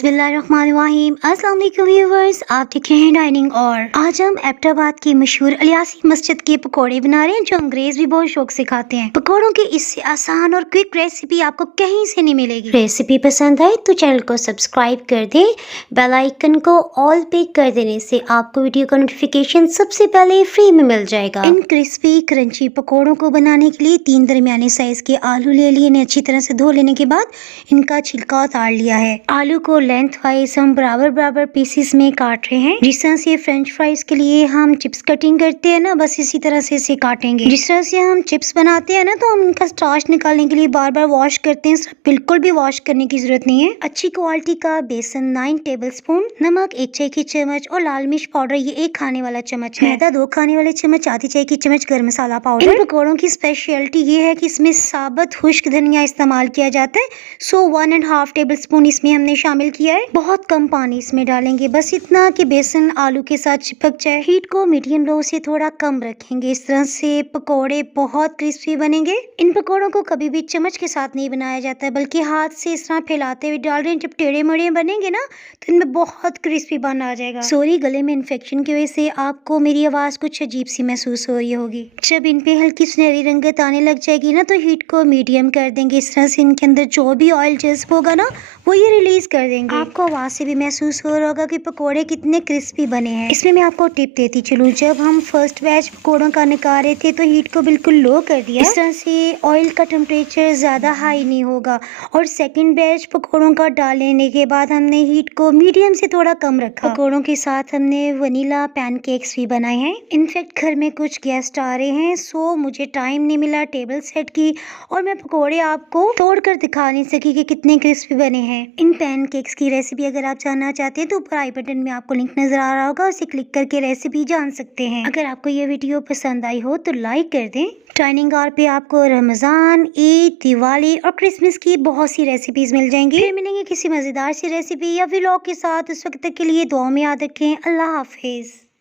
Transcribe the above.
बिस्मिल्लाहिर्रहमानिर्रहीम। अस्सलाम वालेकुम व्यूअर्स, आप देख रहे हैं डाइनिंग। और आज हम एबटाबाद की मशहूर अलियासी मस्जिद के पकोड़े बना रहे हैं जो अंग्रेज भी बहुत शौक से खाते हैं। पकोड़ों की इससे आसान और क्विक रेसिपी आपको कहीं से नहीं मिलेगी। रेसिपी पसंद आए तो चैनल को सब्सक्राइब कर दें, बेल आइकन को ऑल पे कर देने से आपको वीडियो का नोटिफिकेशन सबसे पहले फ्री में मिल जाएगा। इन क्रिस्पी क्रंची पकोड़ों को बनाने के लिए 3 दरमियाने साइज के आलू ले लिए, इन्हें अच्छी तरह से धो लेने के बाद इनका छिलका उतार लिया है। आलू को लेंथ वाइज हम बराबर पीसेस में काट रहे हैं। जिस तरह से फ्रेंच फ्राइज के लिए हम चिप्स कटिंग करते हैं ना, बस इसी तरह से इसे काटेंगे। जिस तरह से हम चिप्स बनाते हैं ना, तो हम इनका स्टार्च निकालने के लिए बार बार वॉश करते हैं। बिल्कुल भी वॉश करने की जरूरत नहीं है। अच्छी क्वालिटी का बेसन 9 टेबलस्पून, नमक 1 चाय की चम्मच और लाल मिर्च पाउडर ये 1 खाने वाला चम्मच है। मैदा 2 खाने वाले चम्मच, आधी चाय की चम्मच गरम मसाला पाउडर। इन पकौड़ों की स्पेशलिटी ये है कि इसमें साबुत खुश्क धनिया इस्तेमाल किया जाता है। 1.5 टेबलस्पून इसमें हमने शामिल किया है। बहुत कम पानी इसमें डालेंगे, बस इतना कि बेसन आलू के साथ चिपक जाए। हीट को मीडियम लो से थोड़ा कम रखेंगे। इस तरह से पकोड़े बहुत क्रिस्पी बनेंगे। इन पकोड़ों को कभी भी चम्मच के साथ नहीं बनाया जाता है, बल्कि हाथ से इस तरह फैलाते हुए डाल रहे हैं। जब टेढ़े मेढ़े बनेंगे ना, तो इनमें बहुत क्रिस्पी बन आ जाएगा। सॉरी, गले में इन्फेक्शन की वजह से आपको मेरी आवाज कुछ अजीब सी महसूस हो रही होगी। जब इन पे हल्की सुनहरी रंगत आने लग जाएगी ना, तो हीट को मीडियम कर देंगे। इस तरह से इनके अंदर जो भी ऑयल जज्ब होगा ना, वो ये रिलीज कर देंगे। आपको आवाज से भी महसूस हो रहा होगा कि पकोड़े कितने क्रिस्पी बने हैं। इसमें मैं आपको टिप देती चलूं, जब हम फर्स्ट बैच पकोड़ों का निकाल रहे थे तो हीट को बिल्कुल लो कर दिया। इस तरह से ऑयल का टेम्परेचर ज्यादा हाई नहीं होगा। और सेकंड बैच पकोड़ों का डालने के बाद हमने हीट को मीडियम से थोड़ा कम रखा। पकोड़ों के साथ हमने वनीला पैनकेक्स भी बनाए हैं। इनफैक्ट घर में कुछ गेस्ट आ रहे हैं, सो मुझे टाइम नहीं मिला टेबल सेट की, और मैं पकोड़े आपको तोड़कर दिखा नहीं सकी कि कितने क्रिस्पी बने हैं। इन पैनकेक्स की रेसिपी अगर आप जानना चाहते हैं तो ऊपर आई बटन में आपको लिंक नजर आ रहा होगा, उसे क्लिक करके रेसिपी जान सकते हैं। अगर आपको ये वीडियो पसंद आई हो तो लाइक कर दें। डाइनिंग आवर पे आपको रमजान, ईद, दिवाली और क्रिसमस की बहुत सी रेसिपीज मिल जाएंगी। फिर मिलेंगे किसी मजेदार सी रेसिपी या व्लॉग के साथ। उस वक्त तक के लिए दुआ में याद रखें। अल्लाह हाफिज।